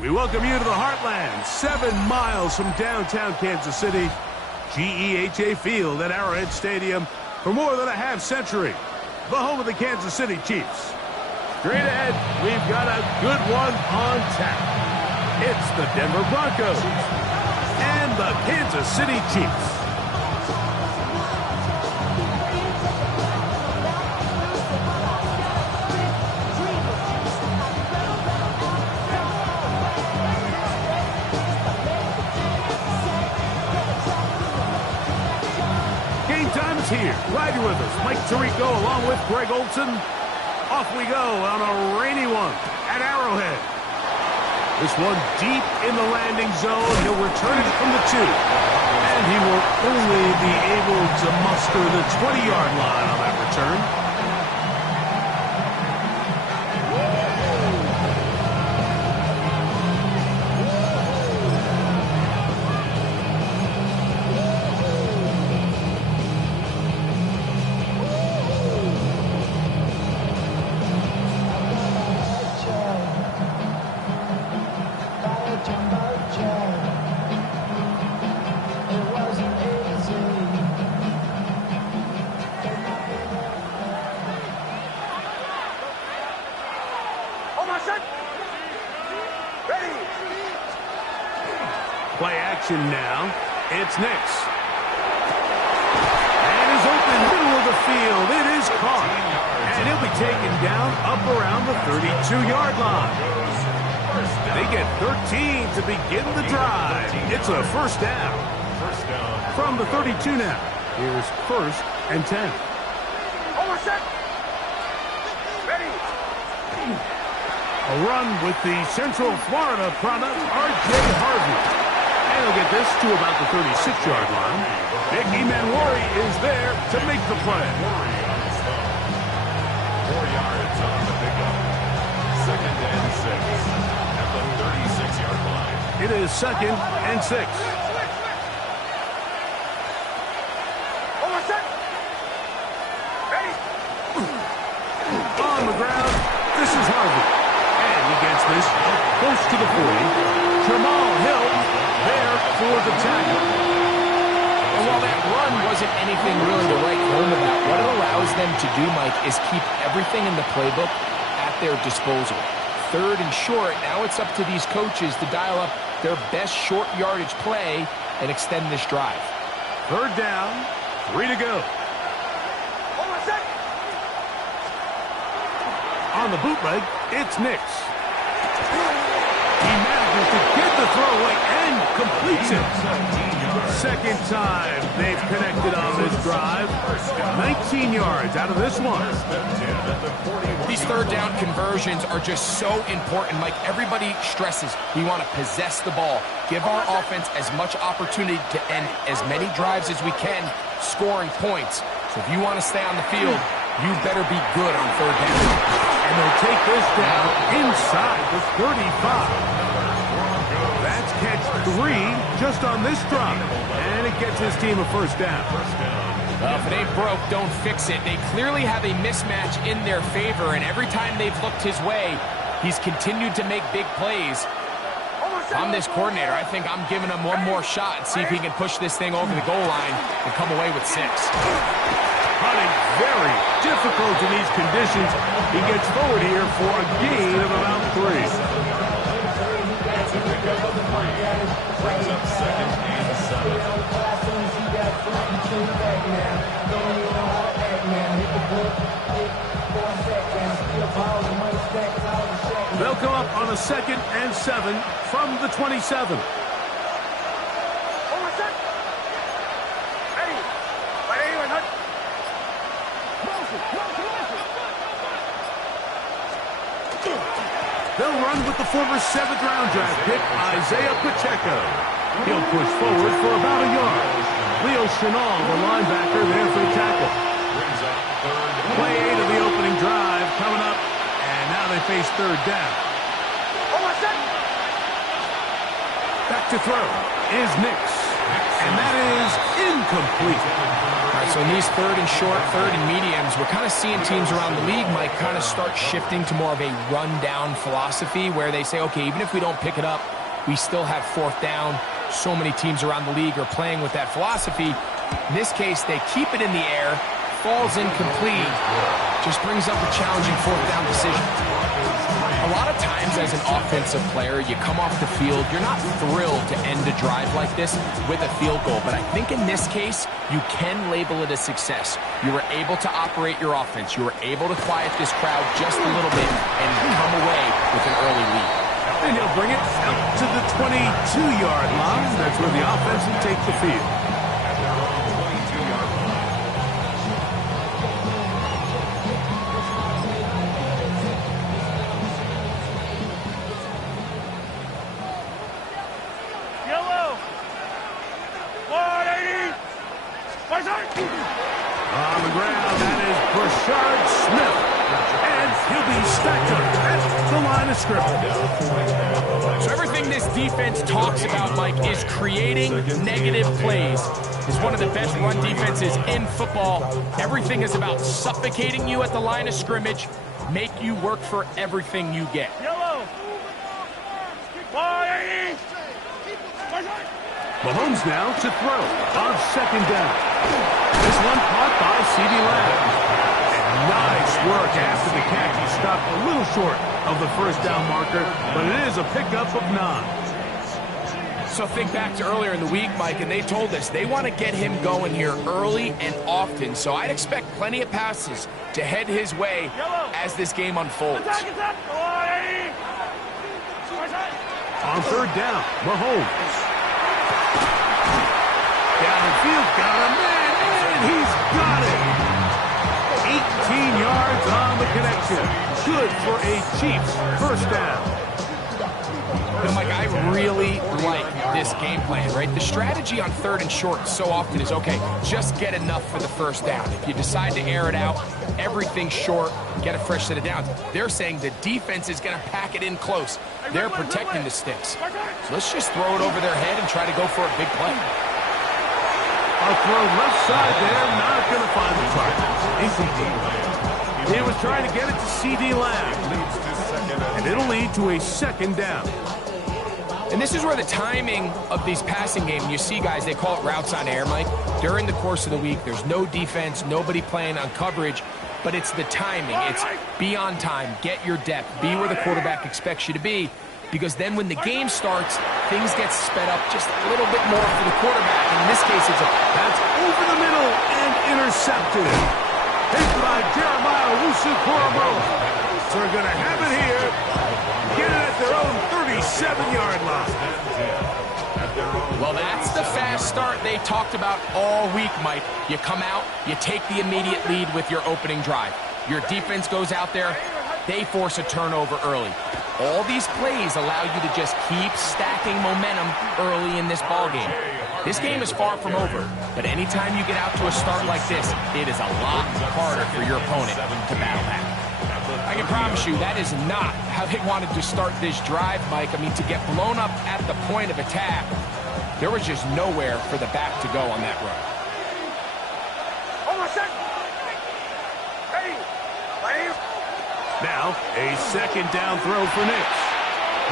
We welcome you to the Heartland, 7 miles from downtown Kansas City. GEHA Field at Arrowhead Stadium for more than a half-century. The home of the Kansas City Chiefs. Straight ahead, we've got a good one on tap. It's the Denver Broncos and the Kansas City Chiefs. Here, riding with us, Mike Tirico along with Greg Olson. Off we go on a rainy one at Arrowhead. This one deep in the landing zone. He'll return it from the 2. And he will only be able to muster the 20-yard line on that return. Play action now. It's Nix. And is open middle of the field. It is caught. And he'll be taken down up around the 32-yard line. They get 13 to begin the drive. It's a first down. From the 32 now. Here's 1st and 10. A run with the Central Florida product, R.J. Harvey. And he'll get this to about the 36-yard line. Nick Emanwari is there to make the play. 4 yards on the pickup. 2nd and 6 at the 36-yard line. It is 2nd and 6. On the ground, this is Harvey. And he gets this close to the 40. Jamal Hill there for the tackle. And while that run wasn't anything really to write home about, what it allows them to do, Mike, is keep everything in the playbook at their disposal. 3rd and short, now it's up to these coaches to dial up their best short yardage play and extend this drive. 3rd down, 3 to go. On the bootleg, it's Nix. He manages to get the throw away and completes it. 2nd time they've connected on this drive. 19 yards out of this one. These 3rd down conversions are just so important, Mike. Everybody stresses we want to possess the ball. Give our offense as much opportunity to end as many drives as we can, scoring points. So if you want to stay on the field, you better be good on 3rd down. And they'll take this down inside the 35. That's catch 3 just on this drive. And it gets his team a first down. Well, if it ain't broke, don't fix it. They clearly have a mismatch in their favor, and every time they've looked his way, he's continued to make big plays. If I'm this coordinator, I think I'm giving him one more shot and see if he can push this thing over the goal line and come away with 6. Hunting very difficult in these conditions. He gets forward here for a gain of about 3. That's a pickup of 3. Brings up 2nd and 7. They'll come up on a 2nd and 7 from the 27. They'll run with the former 7th-round draft pick, Isaiah Pacheco. He'll push forward for about a yard. Leo Chenal, the linebacker, there for the tackle. Play 8 of the opening drive coming up, and now they face 3rd down. Back to throw is Nix. And that is incomplete. All right, so in these third and short, third and mediums, we're kind of seeing teams around the league, Mike, kind of start shifting to more of a run-down philosophy where they say, okay, even if we don't pick it up, we still have fourth down. So many teams around the league are playing with that philosophy. In this case, they keep it in the air, falls incomplete, just brings up a challenging fourth down decision. A lot of times as an offensive player, you come off the field, you're not thrilled to end a drive like this with a field goal. But I think in this case, you can label it a success. You were able to operate your offense. You were able to quiet this crowd just a little bit and come away with an early lead. And he'll bring it out to the 22-yard line. That's where the offense will take the field. On the ground, that is Brashard Smith. And he'll be stacked up at the line of scrimmage. So everything this defense talks about, Mike, is creating negative plays. It's one of the best run defenses in football. Everything is about suffocating you at the line of scrimmage, make you work for everything you get. Mahomes now to throw on second down. This one caught by C.D. Lamb. And nice work after the catch. He stopped a little short of the first down marker, but it is a pickup of 9. So think back to earlier in the week, Mike, and they told us they want to get him going here early and often. So I'd expect plenty of passes to head his way as this game unfolds. On third down, Mahomes. Downfield, got a man, and he's got it. 18 yards on the connection. Good for a Chiefs first down. And Mike, I really like this game plan, right? The strategy on third and short so often is, okay, just get enough for the first down. If you decide to air it out, everything's short, get a fresh set of downs. They're saying the defense is going to pack it in close. They're protecting the sticks. So let's just throw it over their head and try to go for a big play. A throw left side there, not going to find the target. Incomplete. He was trying to get it to C.D. Lamb. And it'll lead to a second down. And this is where the timing of these passing games, you see guys, they call it routes on air, Mike. During the course of the week, there's no defense, nobody playing on coverage, but it's the timing. It's be on time, get your depth, be where the quarterback expects you to be, because then when the game starts, things get sped up just a little bit more for the quarterback. And in this case, that's over the middle and intercepted. Hit by Jeremiah Owusu-Koramoah. So they're going to have it here. Get it at their own 37-yard line. Well, that's the fast start they talked about all week, Mike. You come out, you take the immediate lead with your opening drive. Your defense goes out there, they force a turnover early. All these plays allow you to just keep stacking momentum early in this ballgame. This game is far from over, but anytime you get out to a start like this, it is a lot harder for your opponent to battle back. I can promise you that is not how they wanted to start this drive, Mike. I mean, to get blown up at the point of attack, there was just nowhere for the back to go on that run. Now, a second down throw for Nix.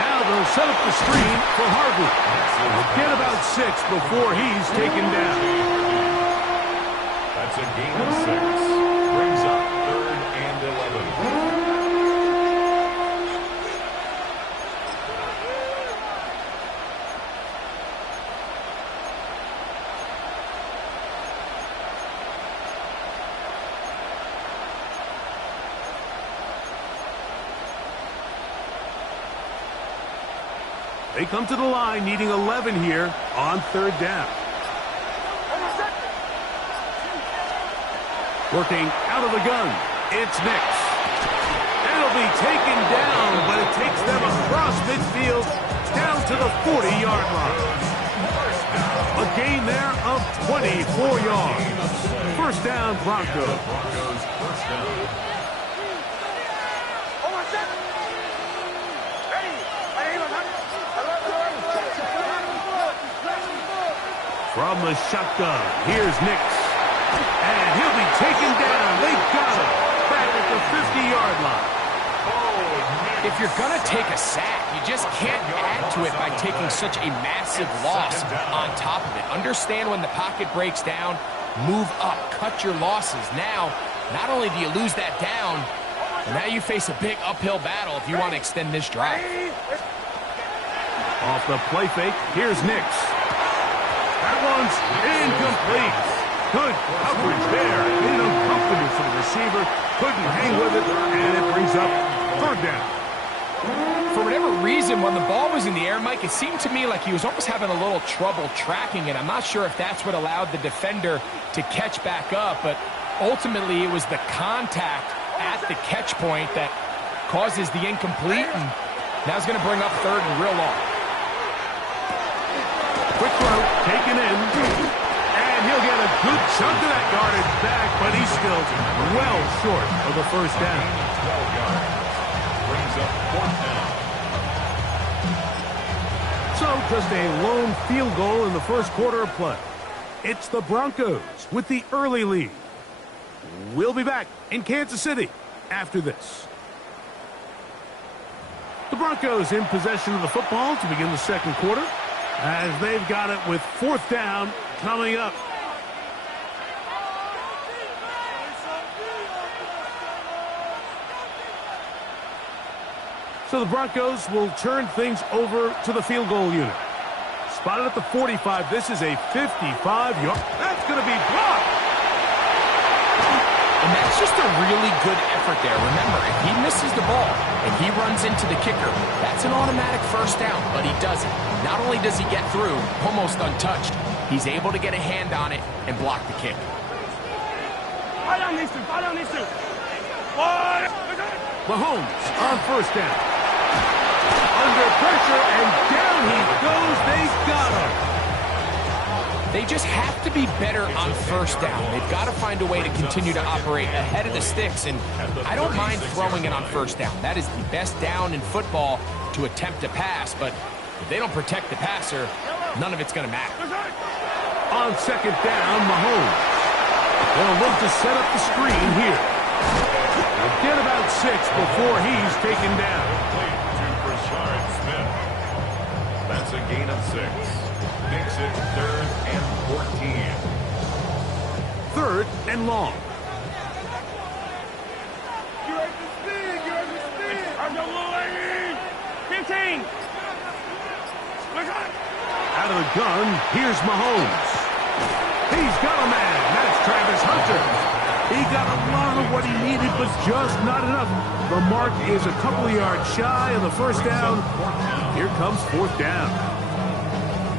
Now they'll set up the screen for Harvey. We'll get about 6 before he's taken down. That's a gain of 6. Brings up 3rd and 11. They come to the line needing 11 here on third down. Working out of the gun, it's Nix. It'll be taken down, but it takes them across midfield down to the 40-yard line. A gain there of 24 yards. First down, Broncos. First down. From the shotgun, here's Nix. And he'll be taken down. They got him. Back at the 50-yard line. If you're going to take a sack, you just can't add to it by taking such a massive loss on top of it. Understand when the pocket breaks down, move up, cut your losses. Now, not only do you lose that down, but now you face a big uphill battle if you want to extend this drive. Off the play fake, here's Nix. That one's incomplete. Good coverage there. Made it uncomfortable for the receiver. Couldn't hang with it, and it brings up third down. For whatever reason, when the ball was in the air, Mike, it seemed to me like he was almost having a little trouble tracking it. I'm not sure if that's what allowed the defender to catch back up, but ultimately it was the contact at the catch point that causes the incomplete, and now it's going to bring up third and real long. Quick throw, taken in, and he'll get a good chunk of that yardage back, but he's still well short of the first down. 12 yards. Brings up fourth down. So just a lone field goal in the first quarter of play. It's the Broncos with the early lead. We'll be back in Kansas City after this. The Broncos in possession of the football to begin the second quarter, as they've got it with fourth down coming up. So the Broncos will turn things over to the field goal unit. Spotted at the 45. This is a 55-yard. That's going to be blocked. And that's just a really good effort there. Remember, if he misses the ball and he runs into the kicker, that's an automatic first down, but he doesn't. Not only does he get through, almost untouched, he's able to get a hand on it and block the kick. Mahomes on first down. Under pressure, and down he goes. They've got him. They just have to be better on first down. They've got to find a way to continue to operate ahead of the sticks, and I don't mind throwing it on first down. That is the best down in football to attempt a pass, but if they don't protect the passer, none of it's going to matter. On second down, Mahomes. They'll look to set up the screen here. They'll get about 6 before he's taken down. That's a gain of 6. Makes it third and 14. Third and long. You're at the speed. You're at the speed. I'm the little lady. 15. Out of the gun, here's Mahomes. He's got a man. That's Travis Hunter. He got a lot of what he needed, but just not enough. The mark is a couple of yards shy of the first down. Here comes fourth down.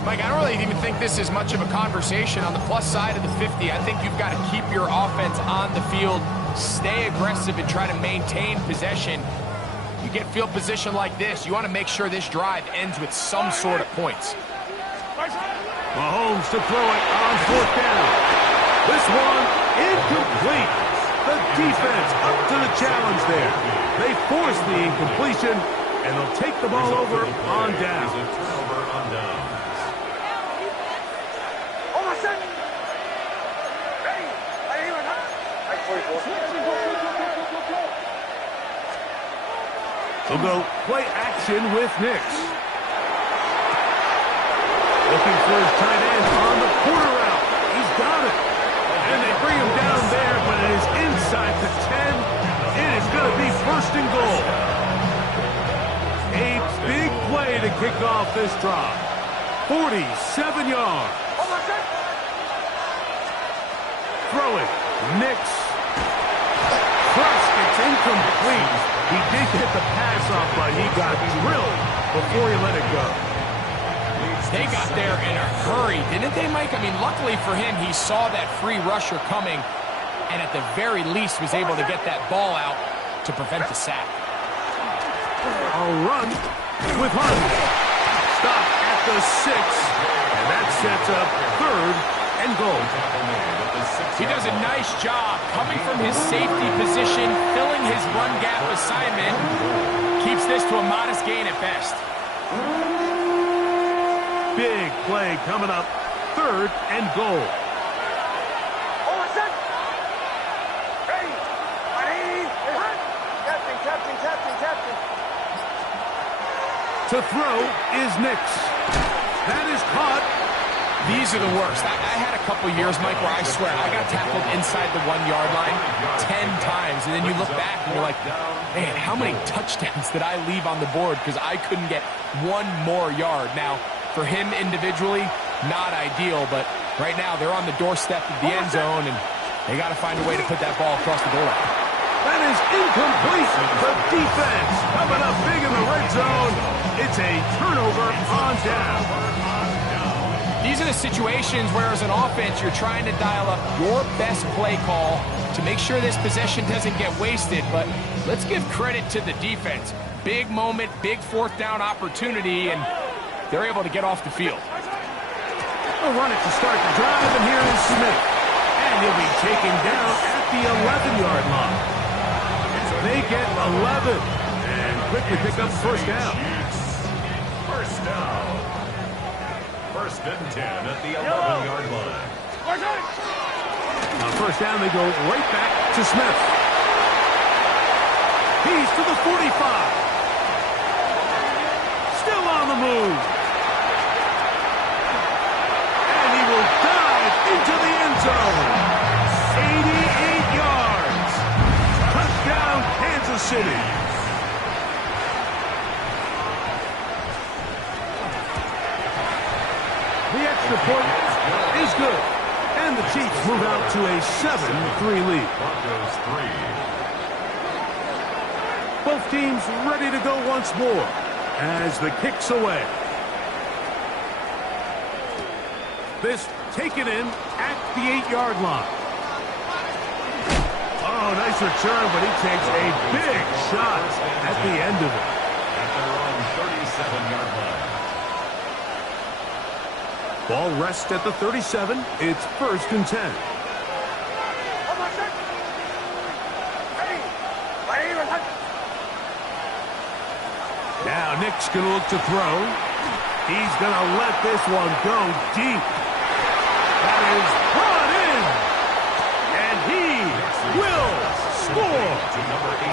Mike, I don't really even think this is much of a conversation on the plus side of the 50. I think you've got to keep your offense on the field, stay aggressive, and try to maintain possession. You get field position like this, you want to make sure this drive ends with some sort of points. Mahomes to throw it on fourth down. This one incomplete. The defense up to the challenge there. They force the incompletion, and they'll take the ball over on down. They'll go play action with Nix. Looking for his tight end on the quarter route. He's got it. And they bring him down there, but it is inside the 10. It is going to be first and goal. A big play to kick off this drive. 47 yards. Throw it. Nix. Crushed. It's incomplete. He did get the pass off, but he got drilled before he let it go. They got there in a hurry, didn't they, Mike? I mean, luckily for him, he saw that free rusher coming, and at the very least was able to get that ball out to prevent the sack. A run with Hunt. Stop at the 6, and that sets up third and goal. He does a nice job coming from his safety position, filling his run gap assignment. Keeps this to a modest gain at best. Big play coming up. 3rd and goal. To throw is Nix. That is caught. These are the worst. I had a couple years, Mike, where I swear I got tackled inside the 1-yard line 10 times, and then you look back and you're like, man, how many touchdowns did I leave on the board because I couldn't get one more yard? Now, for him individually, not ideal, but right now they're on the doorstep of the end zone, and they got to find a way to put that ball across the goal line. That is incomplete. The defense coming up big in the red zone. It's a turnover on down. These are the situations where, as an offense, you're trying to dial up your best play call to make sure this possession doesn't get wasted. But let's give credit to the defense. Big moment, big 4th down opportunity, and they're able to get off the field. They'll run it to start the drive, and here is Smith. And he'll be taken down at the 11-yard line. They get 11 and quickly pick up 1st down. First down. 1st and 10 at the 11-yard line. On 1st down, they go right back to Smith. He's to the 45. Still on the move. And he will dive into the end zone. 88 yards. Touchdown, Kansas City. The extra point is good. And the Chiefs move out to a 7-3 lead. Broncos 3. Both teams ready to go once more as the kick's away. This taken in at the 8-yard line. Oh, nice return, but he takes a big shot at the end of it. At their own 37-yard line. Ball rests at the 37. It's 1st and 10. Now Nick's going to look to throw. He's going to let this one go deep. That is brought in. And he will score.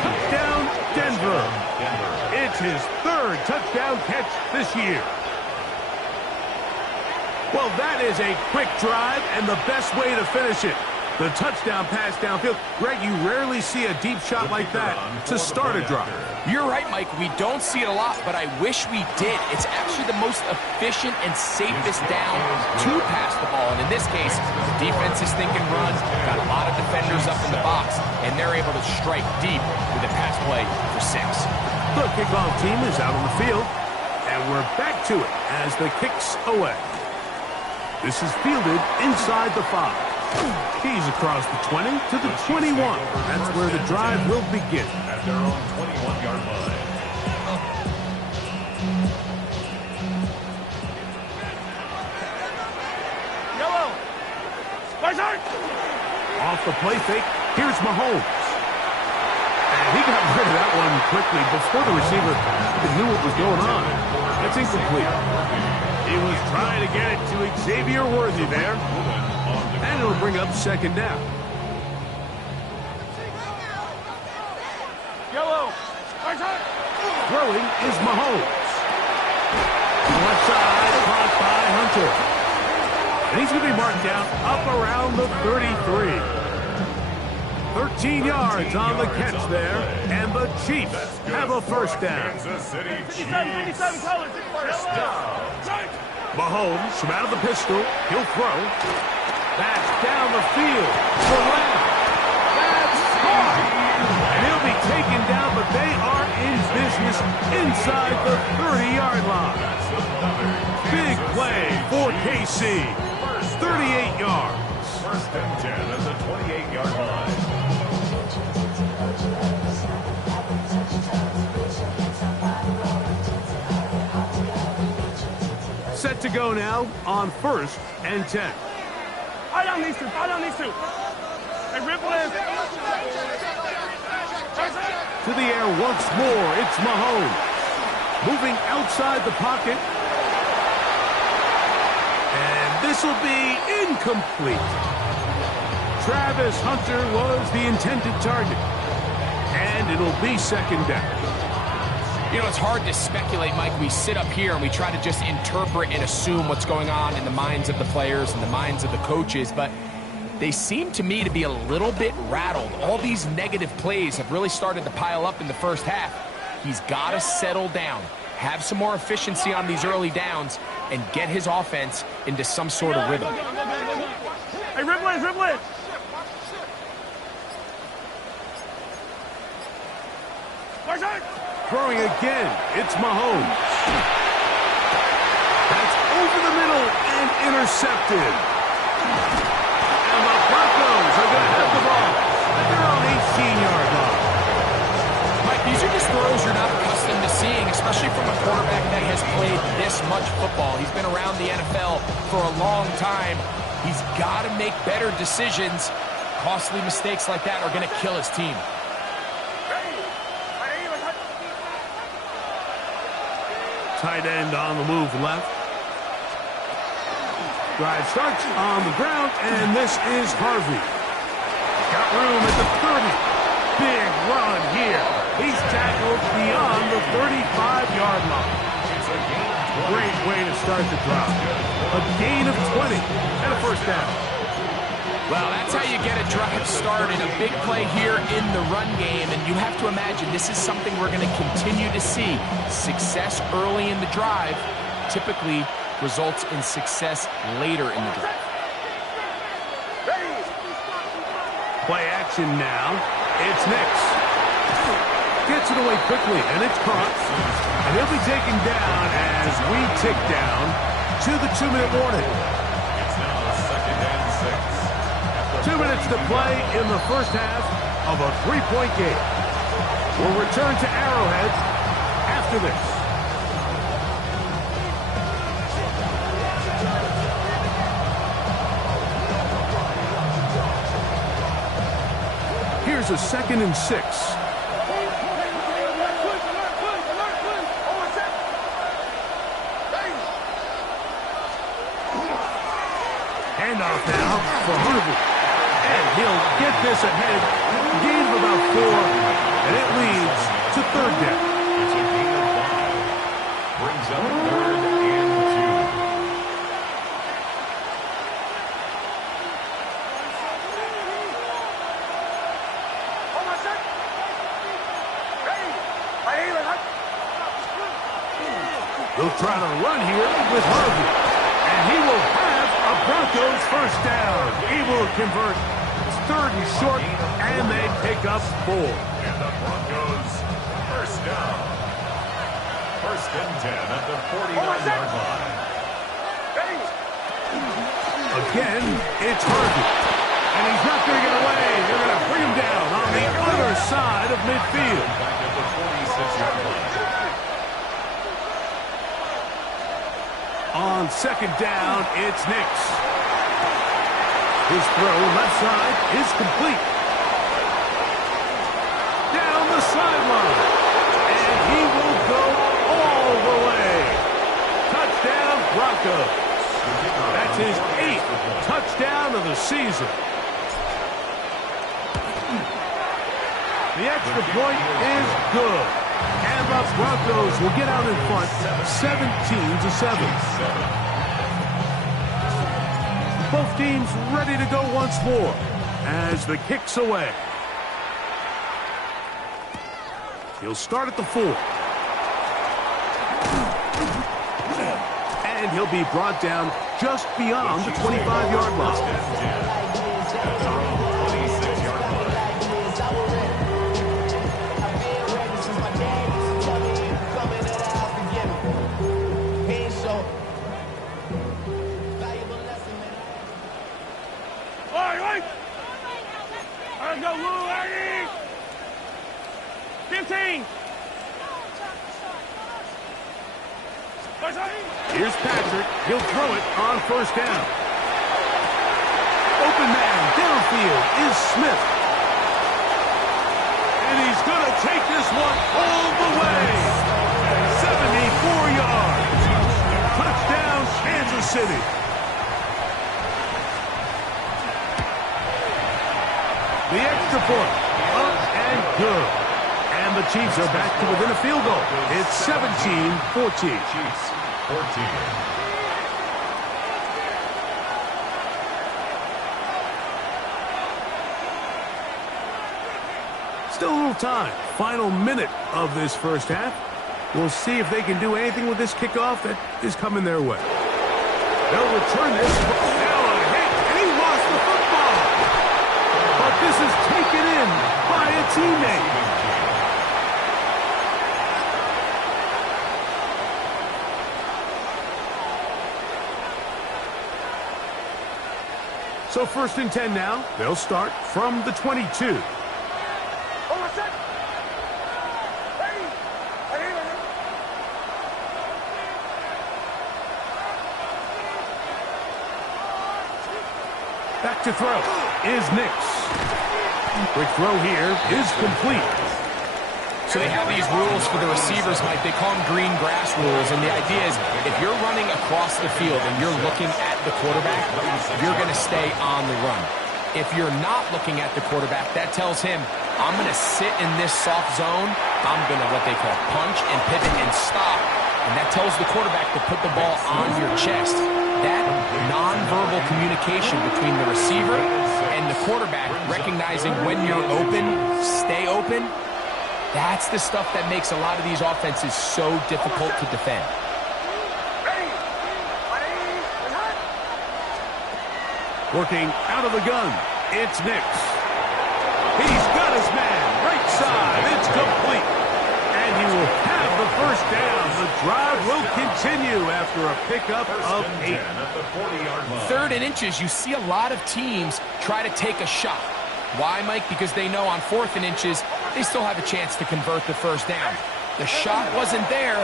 Touchdown, Denver. It's his 3rd touchdown catch this year. Well, that is a quick drive and the best way to finish it. The touchdown pass downfield. Greg, you rarely see a deep shot like that to start a drive. You're right, Mike. We don't see it a lot, but I wish we did. It's actually the most efficient and safest down to pass the ball. And in this case, the defense is thinking run, got a lot of defenders up in the box, and they're able to strike deep with a pass play for 6. The kickoff team is out on the field, and we're back to it as the kick's away. This is fielded inside the 5. He's across the 20 to the 21. That's where the drive will begin. At their own 21-yard line. Yellow. Off the play fake, here's Mahomes. And he got rid of that one quickly before the receiver even knew what was going on. That's incomplete. He was trying to get it to Xavier Worthy there. And it'll bring up 2nd down. Yellow. Throwing is Mahomes. Left side, caught by Hunter. And he's going to be marked down up around the 33. 13 yards on the catch there. And the Chiefs have a 1st down. Kansas City 57 colors. First down. Mahomes from out of the pistol. He'll throw. That's down the field. For Lamb. That's caught. And he'll be taken down, but they are in business inside the 30-yard line. Big play for KC. 38 yards. 1st and 10 at the 28-yard line. Set to go now on 1st and 10. Fire down these two. Hey, ripple in. To the air once more, it's Mahomes. Moving outside the pocket. And this This will be incomplete. Travis Hunter was the intended target. And it'll be second down. You know, it's hard to speculate, Mike. We sit up here and we try to just interpret and assume what's going on in the minds of the players and the minds of the coaches, but they seem to me to be a little bit rattled. All these negative plays have really started to pile up in the first half. He's got to settle down, have some more efficiency on these early downs, and get his offense into some sort of rhythm. Hey, Ripley! Throwing again, it's Mahomes. That's over the middle and intercepted. And the Broncos are going to have the ball at their own 18-yard line. Mike, these are just throws you're not accustomed to seeing, especially from a quarterback that has played this much football. He's been around the NFL for a long time. He's got to make better decisions. Costly mistakes like that are going to kill his team. Tight end on the move left. Drive starts on the ground, and this is Harvey. Got room at the 30. Big run here. He's tackled beyond the 35-yard line. Great way to start the drive. A gain of 20 and a first down. Well, that's how you get a drive started. A big play here in the run game, and you have to imagine this is something we're going to continue to see. Success early in the drive typically results in success later in the drive. Play action now. It's Nix. Gets it away quickly, and it's caught. And he'll be taken down as we tick down to the 2-minute warning. It's now second and 6. 2 minutes to play in the first half of a 3-point game. We'll return to Arrowhead after this. Here's a 2nd and 6. Handoff now for Harvey. And he'll get this ahead. Gain of about 4. And it leads to third down. It's a gain of 5. Brings up 3rd and 2. They'll try to run here with Harvey. And he will have a Broncos first down. He will convert. It's 3rd and short, and they pick up 4. And the Broncos first down. 1st and 10 at the 49-yard line. Again, it's Harvey. And he's not going to get away. They're going to bring him down on the other side of midfield. Back at the 46-yard line. On 2nd down, it's Nix. His throw left side is complete. Down the sideline. And he will go all the way. Touchdown, Broncos. That's his 8th touchdown of the season. The extra point is good. And the Broncos will get out in front 17-7. Both teams ready to go once more as the kick's away. He'll start at the 4. And he'll be brought down just beyond the 25-yard line. Let's go, Lou, 15. Here's Patrick. He'll throw it on first down. Open man downfield is Smith. And he's going to take this one all the way. 74 yards. Touchdown, Kansas City. The extra point. Up and good. And the Chiefs are back to within a field goal. It's 17-14. Chiefs 14. Still a little time. Final minute of this first half. We'll see if they can do anything with this kickoff that is coming their way. They'll return this. Now a hit, and he lost the football. But this is taken in by a teammate. So 1st and 10 now. They'll start from the 22. Back to throw is Nix. Quick throw here is complete. So they have these rules for the receivers, Mike. They call them green grass rules. And the idea is if you're running across the field and you're looking at the quarterback, you're going to stay on the run. If you're not looking at the quarterback, that tells him, I'm going to sit in this soft zone. I'm going to what they call punch and pivot and stop. And that tells the quarterback to put the ball on your chest. That nonverbal communication between the receiver and the quarterback, recognizing when you're open, stay open, that's the stuff that makes a lot of these offenses so difficult to defend. Working out of the gun, it's Nix. He's got his man, right side, it's complete. And he will have the first down. The drive will continue after a pickup of 8. At the 40-yard line. 3rd and inches, you see a lot of teams try to take a shot. Why, Mike? Because they know on 4th and inches, they still have a chance to convert the first down. The shot wasn't there,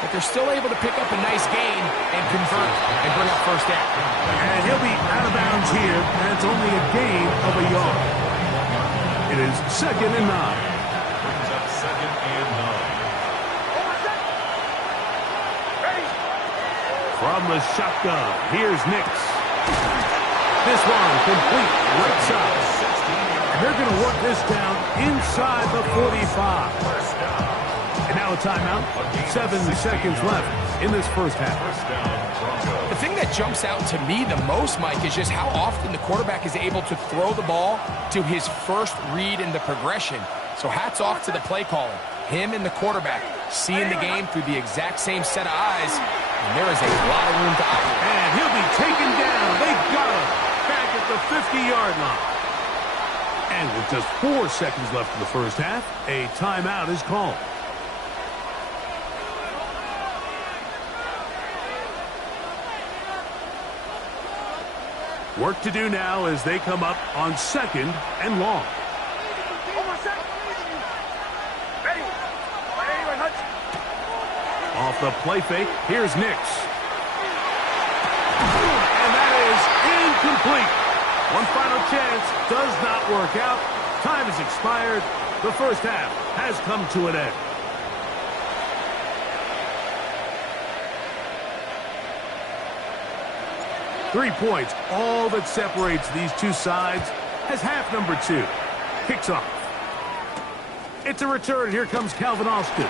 but they're still able to pick up a nice gain and convert and bring up first down. And he'll be out of bounds here, and it's only a gain of a yard. It is 2nd and 9. Brings up 2nd and 9. From the shotgun, here's Nix. This one complete, right side. And they're going to work this down inside the 45. And now a timeout. 7 seconds left in this first half. The thing that jumps out to me the most, Mike, is just how often the quarterback is able to throw the ball to his first read in the progression. So hats off to the play caller. Him and the quarterback seeing the game through the exact same set of eyes. And there is a lot of room to operate. And he'll be taken down. They've got him back at the 50-yard line. And with just 4 seconds left in the first half, a timeout is called. Work to do now as they come up on 2nd and long. Off the play fake, here's Nix. And that is incomplete. One final chance does not work out. Time has expired. The first half has come to an end. Three points, all that separates these two sides, as half number 2 kicks off. It's a return. Here comes Calvin Austin.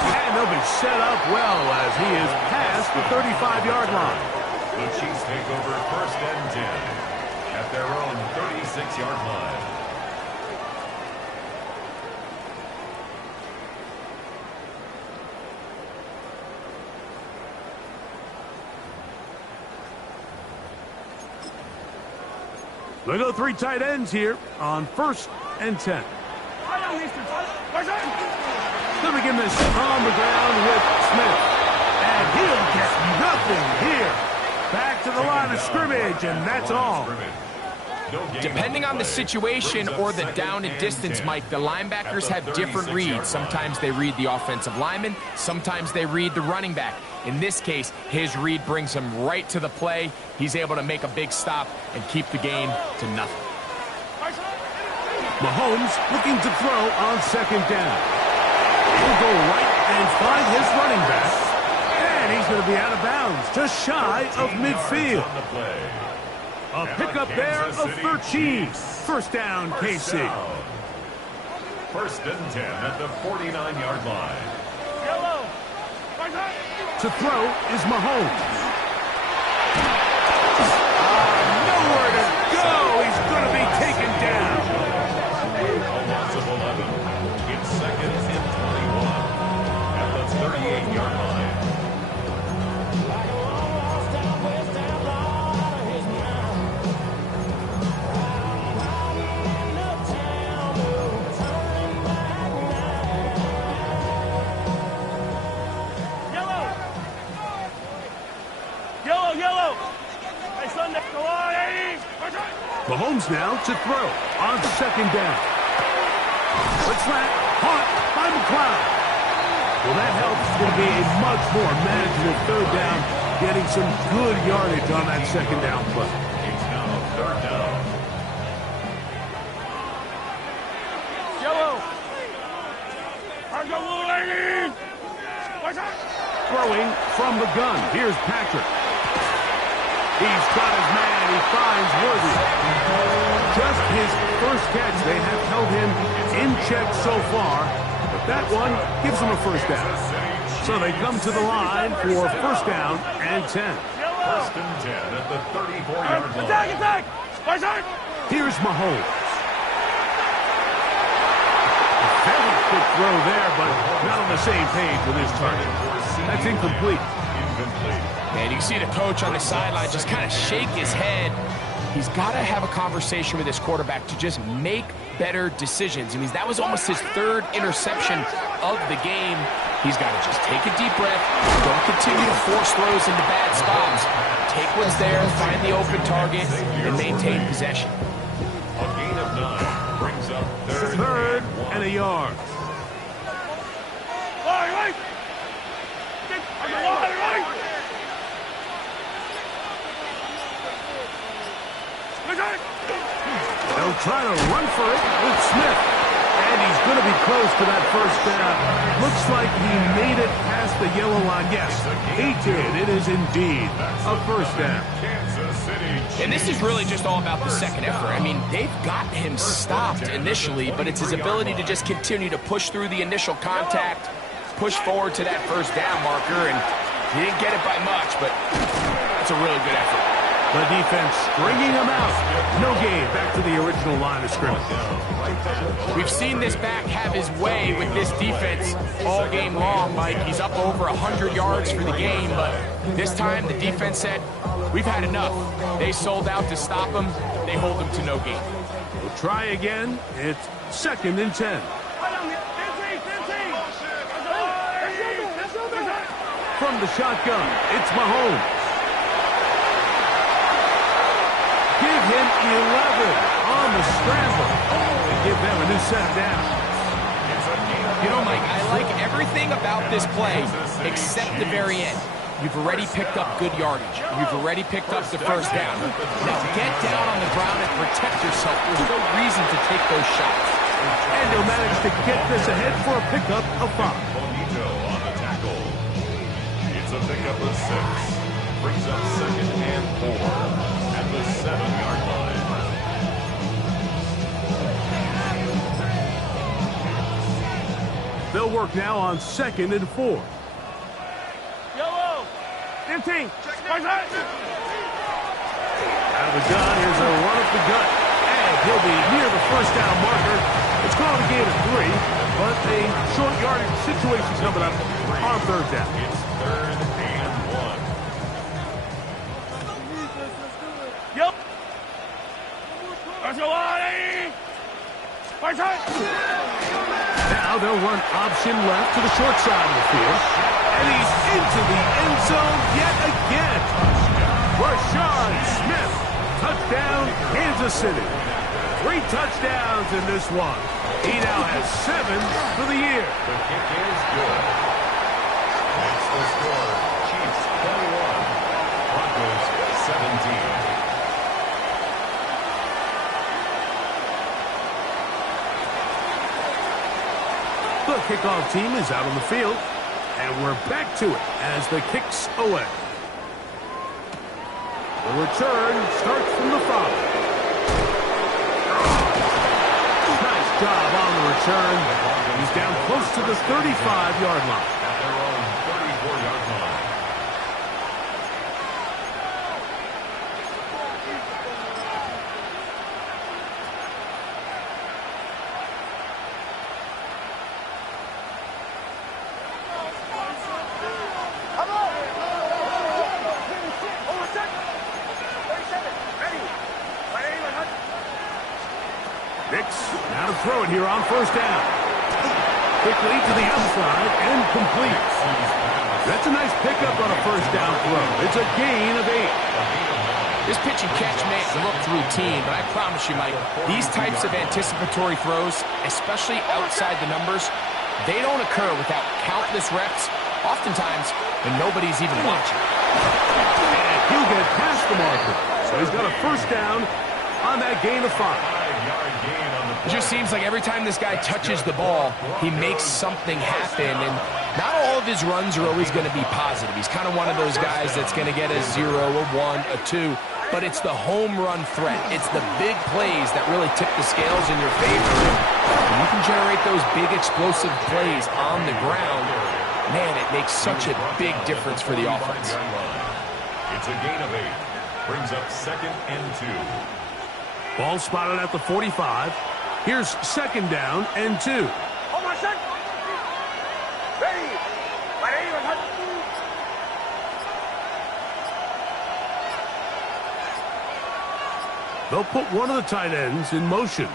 And they'll be set up well as he is past the 35-yard line. The Chiefs take over 1st and 10 at their own 36-yard line. They go 3 tight ends here on 1st and 10. They'll begin this on the ground with Smith. And he'll get nothing here. Back to the line of scrimmage, and that's all. Depending on the situation or the down and distance, Mike, the linebackers have different reads. Sometimes they read the offensive lineman. Sometimes they read the running back. In this case, his read brings him right to the play. He's able to make a big stop and keep the game to nothing. Mahomes looking to throw on 2nd down. He'll go right and find his running back. And he's going to be out of bounds, just shy of midfield. A pickup there of 13. First down, KC. First and 10 at the 49-yard line. To throw is Mahomes. Nowhere to go. He's going to be taken down. A loss of 11. It's second and 21 at the 38-yard line. Mahomes now to throw on second down. Let's let caught by McLeod. Well, that helps. It's going to be a much more manageable third down, getting some good yardage on that second down play. It's now third down. Throwing from the gun. Here's Patrick. He's got his man. He finds Worthy. Just his first catch. They have held him in check so far, but that one gives him a first down. So they come to the line for first down and 10. First and 10 at the 34-yard line. Attack! Here's Mahomes. A very quick throw there, but not on the same page with his target. That's incomplete. And you can see the coach on the sideline just kind of shake his head. He's got to have a conversation with his quarterback to just make better decisions. I mean, that was almost his third interception of the game. He's got to just take a deep breath. Don't continue to force throws into bad spots. Take what's there, find the open target, and maintain possession. A gain of 9 brings up Third and a yard. They'll try to run for it with Smith. And he's going to be close to that first down. Looks like he made it past the yellow line. Yes, he did. It is indeed a first down. And this is really just all about the second effort. I mean, they've got him stopped initially, but it's his ability to just continue to push through the initial contact, push forward to that first down marker, and he didn't get it by much, but that's a really good effort. The defense stringing him out. No gain. Back to the original line of scrimmage. We've seen this back have his way with this defense all game long, Mike. He's up over 100 yards for the game, but this time the defense said, we've had enough. They sold out to stop him. They hold him to no gain. We'll try again. It's second and 10. From the shotgun, it's Mahomes. Give him 11 on the scramble. And give them a new set down. You know, Mike, I like everything about this play except the very end. You've already picked up good yardage. You've already picked up the first down. Now get down on the ground and protect yourself. There's no reason to take those shots. And he'll manage to get this ahead for a pickup of 5. Bonito on the tackle. It's a pickup of 6. Brings up second and 4 at the 7-yard line. They'll work now on second and 4. Yellow! 15! Out of the gun, here's a run up the gut. And he'll be near the first down marker. It's going to be a gain of 3, but a short yardage situation coming up on third down. It's third and 1. Yep! Now they'll run option left to the short side of the field. And he's into the end zone yet again. Rashad Smith. Touchdown, Kansas City. 3 touchdowns in this one. He now has 7 for the year. The kick is good. That's the score. Chiefs 21. Broncos 17. The kickoff team is out on the field, and we're back to it as the kick's away. The return starts from the father. Nice job on the return. He's down close to the 35-yard line. At their own 34-yard line. Now to throw it here on first down. Quickly to the outside and complete. That's a nice pickup on a first down throw. It's a gain of 8. This pitch and catch may look routine, but I promise you, Mike, these types of anticipatory throws, especially outside the numbers, they don't occur without countless reps, oftentimes when nobody's even watching. And he'll get past the marker. So he's got a first down on that gain of 5. It just seems like every time this guy touches the ball, he makes something happen, and not all of his runs are always going to be positive. He's kind of one of those guys that's going to get a 0, a 1, a 2, but it's the home run threat. It's the big plays that really tip the scales in your favor. When you can generate those big explosive plays on the ground, man, it makes such a big difference for the offense. It's a gain of 8. Brings up 2nd and 2. Ball spotted at the 45. Here's second down and 2. They'll put one of the tight ends in motion.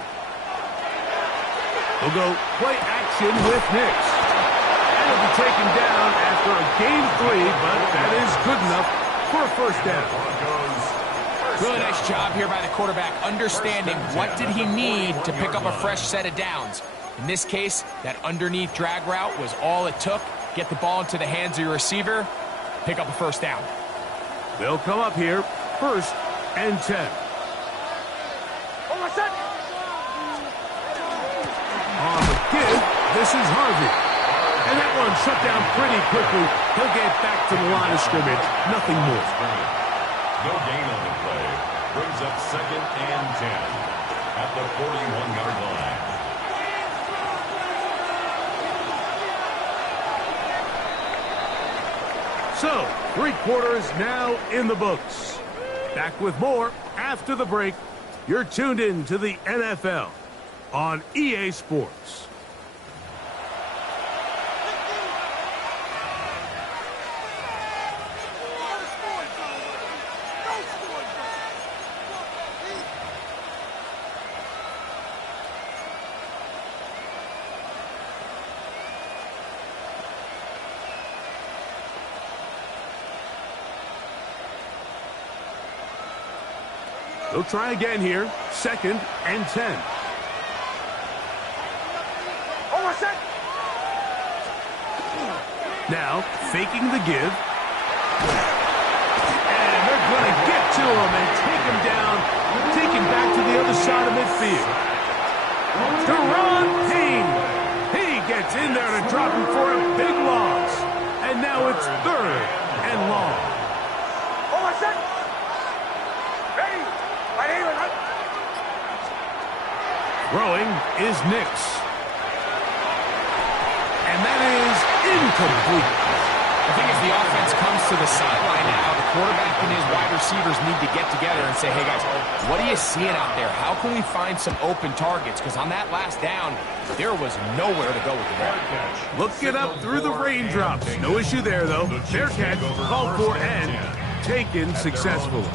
They'll go play action with Nix. And he'll be taken down after a gain of 3, but that is good enough for a first down. Really nice job here by the quarterback, understanding what did he need to pick up a fresh set of downs. In this case, that underneath drag route was all it took. Get the ball into the hands of your receiver, pick up a first down. They'll come up here, 1st and 10. On the give, this is Harvey. And that one shut down pretty quickly. He'll get back to the line of scrimmage, nothing more. No gain on the play. Brings up 2nd and 10 at the 41-yard line. So, 3 quarters now in the books. Back with more after the break. You're tuned in to the NFL on EA Sports. They'll try again here. 2nd and 10. Now, faking the give. And they're going to get to him and take him down. Take him back to the other side of midfield. Deron Payne. He gets in there to drop him for a big loss. And now it's 3rd and long. Throwing is Nix. And that is incomplete. I think as the offense comes to the sideline now, the quarterback and his wide receivers need to get together and say, hey, guys, what are you seeing out there? How can we find some open targets? Because on that last down, there was nowhere to go with the ball. Looking up through the raindrops. No issue there, though. Fair catch, called for and taken successfully.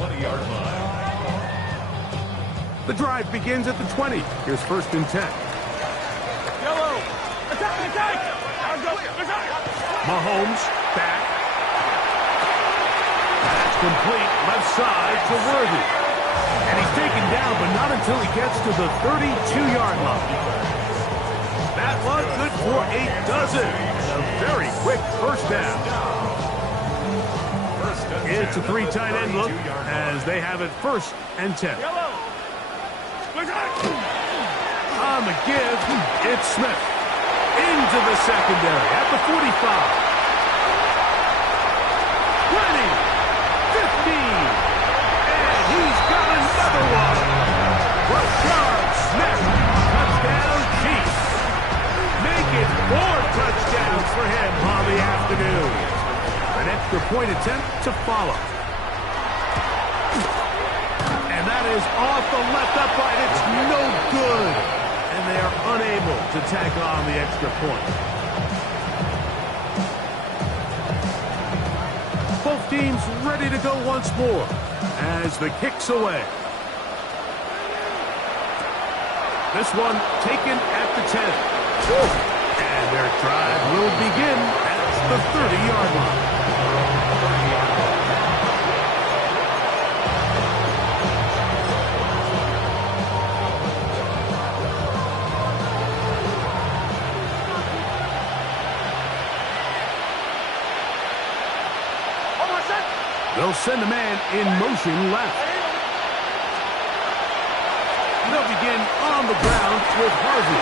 The drive begins at the 20. Here's 1st and 10. Yellow! Attack! Mahomes back. That's complete. Left side to Worthy. And he's taken down, but not until he gets to the 32-yard line. That one good for 8 dozen. And a very quick first down. It's a 3 tight end look as they have it 1st and 10. On the give, it's Smith. Into the secondary at the 45. 20, 15, and he's got another three-point attempt to follow. And that is off the left upright. It's no good. And they are unable to tack on the extra point. Both teams ready to go once more as the kick's away. This one taken at the 10. And their drive will begin at the 30-yard line. They'll send a man in motion left. They'll begin on the ground with Harvey.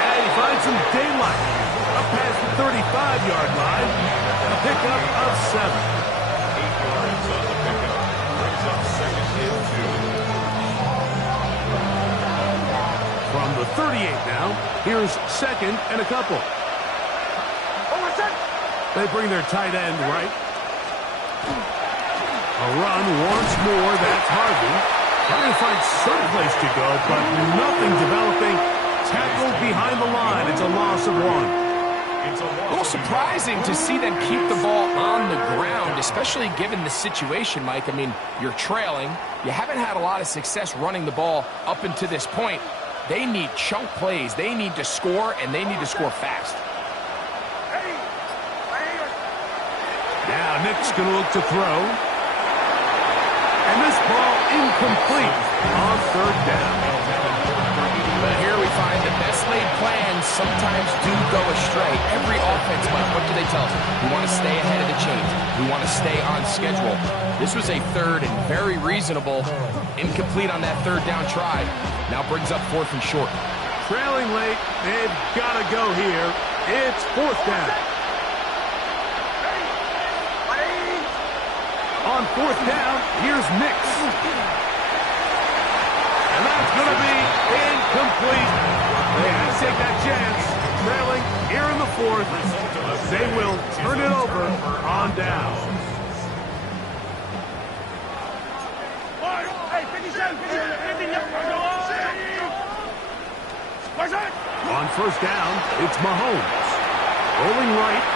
And he finds some daylight. Up past the 35-yard line. A pickup of 7. 8 yards on the pickup. Brings up second and 2. From the 38 now, here's second and a couple. They bring their tight end right. A run once more, that's Harvey. Trying to find some place to go, but nothing developing. Tackled behind the line. It's a loss of 1. A little surprising to see them keep the ball on the ground, especially given the situation, Mike. I mean, you're trailing. You haven't had a lot of success running the ball up until this point. They need chunk plays. They need to score, and they need to score fast. Now Nick's going to look to throw. And this ball incomplete on third down. But here we find the best laid plans sometimes do go astray. Every offense, Mike, what do they tell us? We want to stay ahead of the chains. We want to stay on schedule. This was a third and very reasonable. Incomplete on that third down try. Now brings up 4th and short. Trailing late. They've got to go here. It's 4th down. On 4th down, here's Nix. And that's going to be incomplete. They had to take that chance. Trailing here in the 4th. They will turn it over on down. On 1st down, it's Mahomes. Rolling right.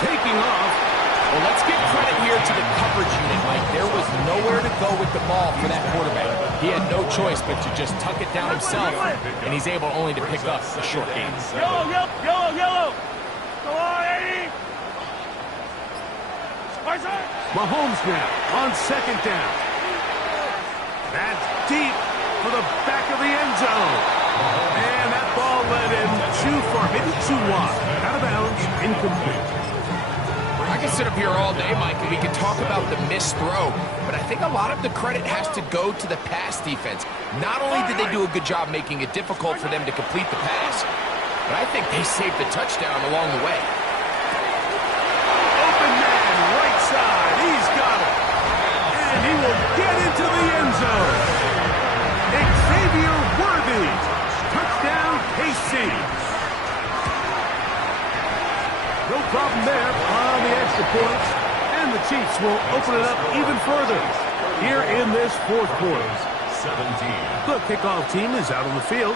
Taking off. Well, let's give credit here to the coverage unit, Mike. There was nowhere to go with the ball for that quarterback. He had no choice but to just tuck it down himself, and he's able only to pick up a short gain. Yellow, yellow, yellow, yellow. Go on, Eddie. Mahomes now on 2nd down. That's deep for the back of the end zone. And that ball led him too far, maybe too wide. Out of bounds, incomplete. I can sit up here all day, Mike, and we can talk about the missed throw, but I think a lot of the credit has to go to the pass defense. Not only did they do a good job making it difficult for them to complete the pass, but I think they saved the touchdown along the way. Open man, right side, he's got it. And he will get into the end zone. Xavier Worthy, touchdown KC. No problem there on the extra points. And the Chiefs will open it up even further here in this 4th quarter. 17. The kickoff team is out on the field.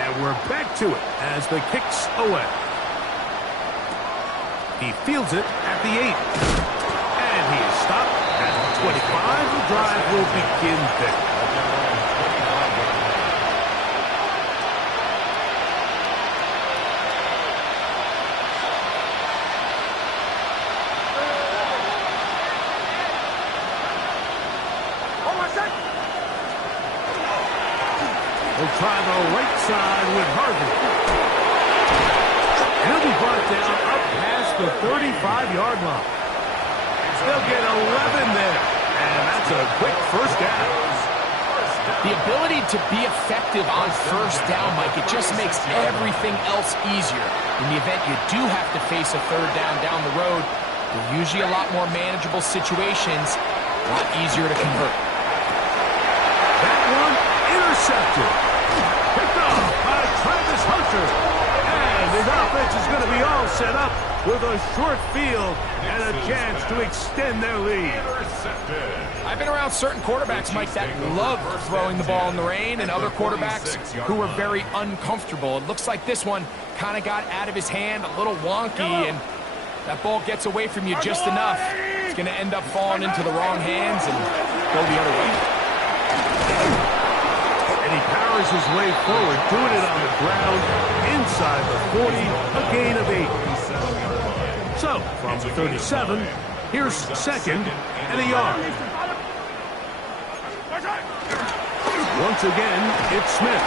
And we're back to it as the kick's away. He fields it at the 8. And he is stopped at the 25. The drive will begin there. He'll try the right side with Harvey. He'll be brought down up past the 35-yard line. They'll get 11 there. And that's a quick 1st down. The ability to be effective on 1st down, Mike, it just makes everything else easier. In the event you do have to face a 3rd down the road, they're usually a lot more manageable situations, a lot easier to convert. That one intercepted. Picked off by Travis Hunter. And his offense is going to be all set up with a short field and a chance to extend their lead. I've been around certain quarterbacks, Mike, that love throwing the ball in the rain, and other quarterbacks who are very uncomfortable. It looks like this one kind of got out of his hand, a little wonky, and that ball gets away from you just enough. It's going to end up falling into the wrong hands and go the other way. And he powers his way forward, doing it on the ground inside the 40, a gain of 8. So, from the 37, here's second and a yard. Once again, it's Smith.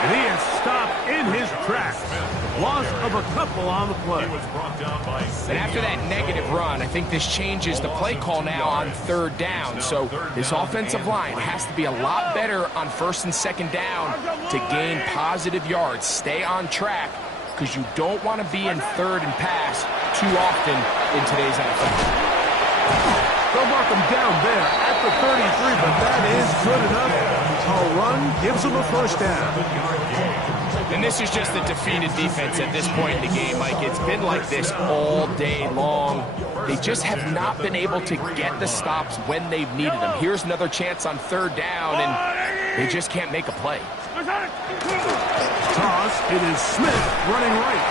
And he is stopped in his tracks. Loss of a couple on the play. And after that negative run, I think this changes the play call now on third down. So this offensive line has to be a lot better on first and second down to gain positive yards. Stay on track, because you don't want to be in third and pass too often in today's NFL. They'll mark him down there at the 33, but that is good enough. A run gives him a first down. And this is just a defeated defense at this point in the game, Mike. It's been like this all day long. They just have not been able to get the stops when they've needed them. Here's another chance on third down, and they just can't make a play. Toss, it is Smith running right.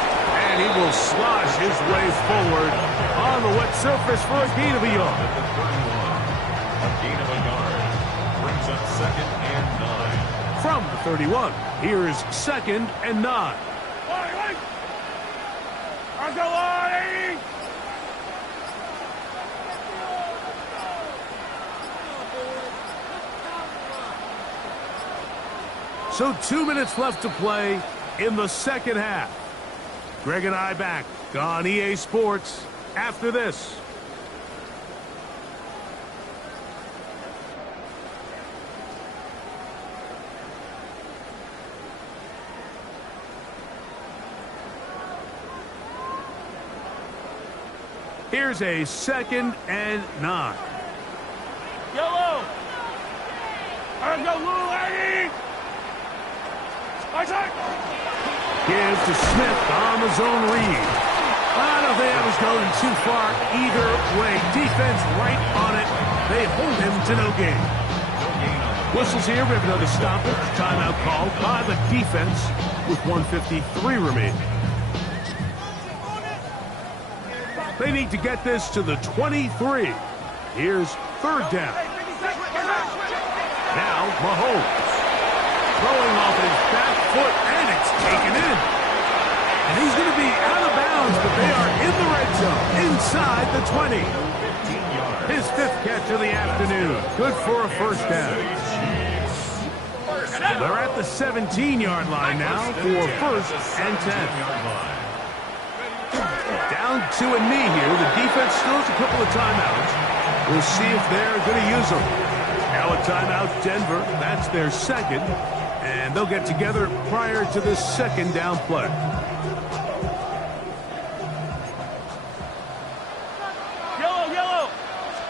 And he will slosh his way forward on the wet surface for a gain of a yard. A gain of a yard brings up second and 9. From the 31, here is second and 9. So 2 minutes left to play in the second half. Greg and I back on EA Sports after this. Here's a second and 9. Yellow! I go blue, lady! Gives to Smith on the zone read. I don't think that was going too far either way. Defense right on it. They hold him to no gain. Whistles here. We have another stoppage. Timeout called by the defense with 1:53 remaining. They need to get this to the 23. Here's third down. Now Mahomes. Throwing off his back foot, and it's taken in. And he's going to be out of bounds, but they are in the red zone, inside the 20. His 5th catch of the afternoon. Good for a first down. They're at the 17-yard line now for first and 10. Down to a knee here. The defense still has a couple of timeouts. We'll see if they're going to use them. Now a timeout, Denver. That's their second. And they'll get together prior to this second down play. Yellow!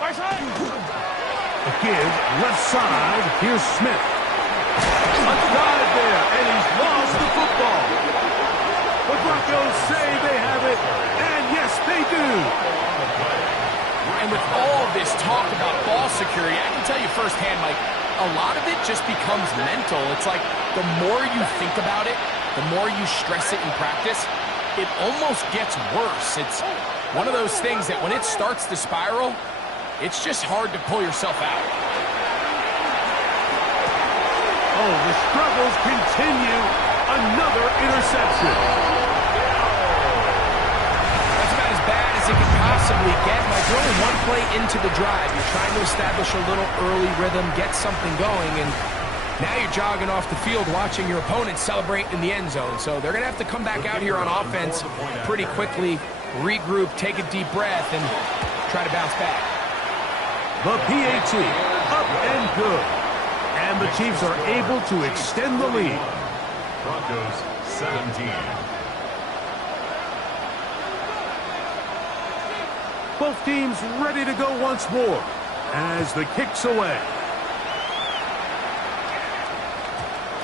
Right side! A give, left side. Here's Smith. A dive there, and he's lost the football. The Broncos say they have it, and yes, they do. And with all of this talk about ball security, I can tell you firsthand, Mike, a lot of it just becomes mental. It's like the more you think about it, the more you stress it in practice, it almost gets worse. It's one of those things that when it starts to spiral, it's just hard to pull yourself out. Oh, the struggles continue. Another interception. That's about as bad as it could possibly get. Like, you're only one play into the drive. You're trying to establish a little early rhythm, get something going, and now you're jogging off the field watching your opponent celebrate in the end zone. So they're going to have to come back out here on offense pretty quickly, regroup, take a deep breath, and try to bounce back. The PAT, up and good. And the Chiefs are able to extend the lead. Broncos 17. Both teams ready to go once more as the kick's away.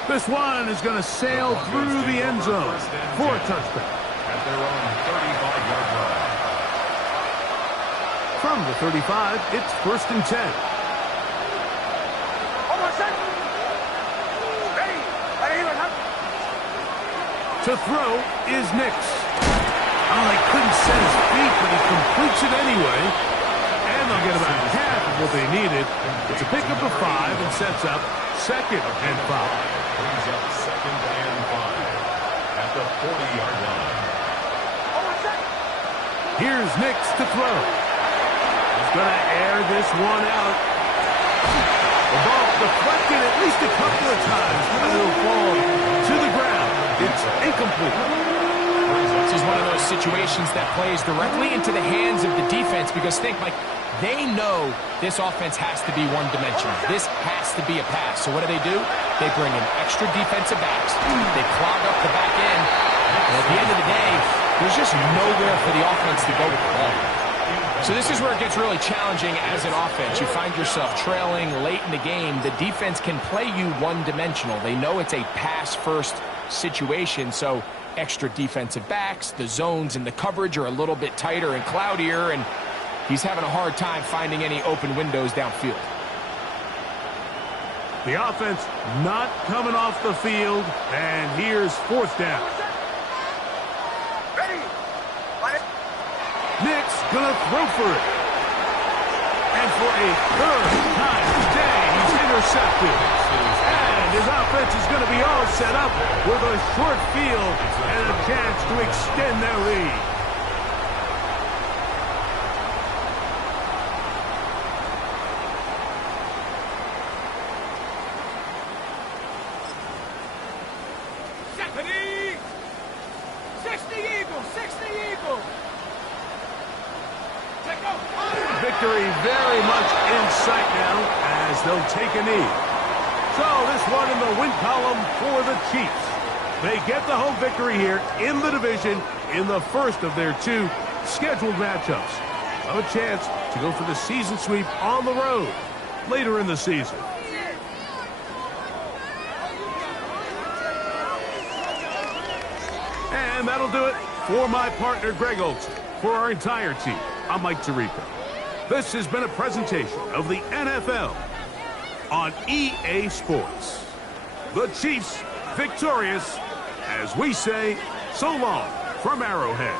This one is going to sail through the end zone for a touchback. at their own 35-yard line. From the 35, it's 1st and 10. To throw is Nix. Oh, he couldn't set his feet, but he completes it anyway. And they'll get about half of what they needed. It's a pickup of 5 and sets up 2nd and 5. Brings up 2nd and 5 at the 40-yard line. Here's Nix to throw. He's going to air this one out. The ball deflected at least a couple of times, but it'll fall to the ground. It's incomplete. This is one of those situations that plays directly into the hands of the defense because think, Mike, they know this offense has to be one-dimensional. This has to be a pass. So what do? They bring in extra defensive backs. They clog up the back end. And at the end of the day, there's just nowhere for the offense to go with the ball. So this is where it gets really challenging as an offense. You find yourself trailing late in the game. The defense can play you one-dimensional. They know it's a pass-first situation, so extra defensive backs, the zones and the coverage are a little bit tighter and cloudier, and he's having a hard time finding any open windows downfield. The offense not coming off the field, and here's 4th down. Nick's gonna throw for it. And for a 3rd time today, he's intercepted. And his offense is going to be all set up with a short field and a chance to extend their lead. Victory very much in sight now as they'll take a knee. So this one in the win column for the Chiefs. They get the home victory here in the division in the first of their 2 scheduled matchups. Have a chance to go for the season sweep on the road later in the season. And that'll do it for my partner Greg Olson. For our entire team, I'm Mike Tirico. This has been a presentation of the NFL on EA Sports. The Chiefs victorious as we say so long from Arrowhead.